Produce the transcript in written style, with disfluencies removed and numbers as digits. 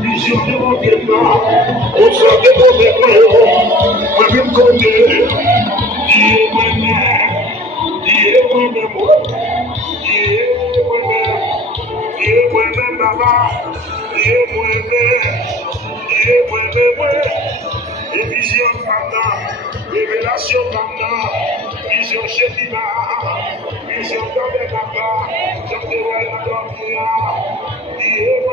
Vision de mon débat, on sort de mon débat, moi-même côté, qui est moi-même, qui est moi-même, qui est moi-même, baba, qui est moi-même, et vision comme ça, révélation comme ça, vision chez Tina, vision dans les papas, j'en te vois dans le qui est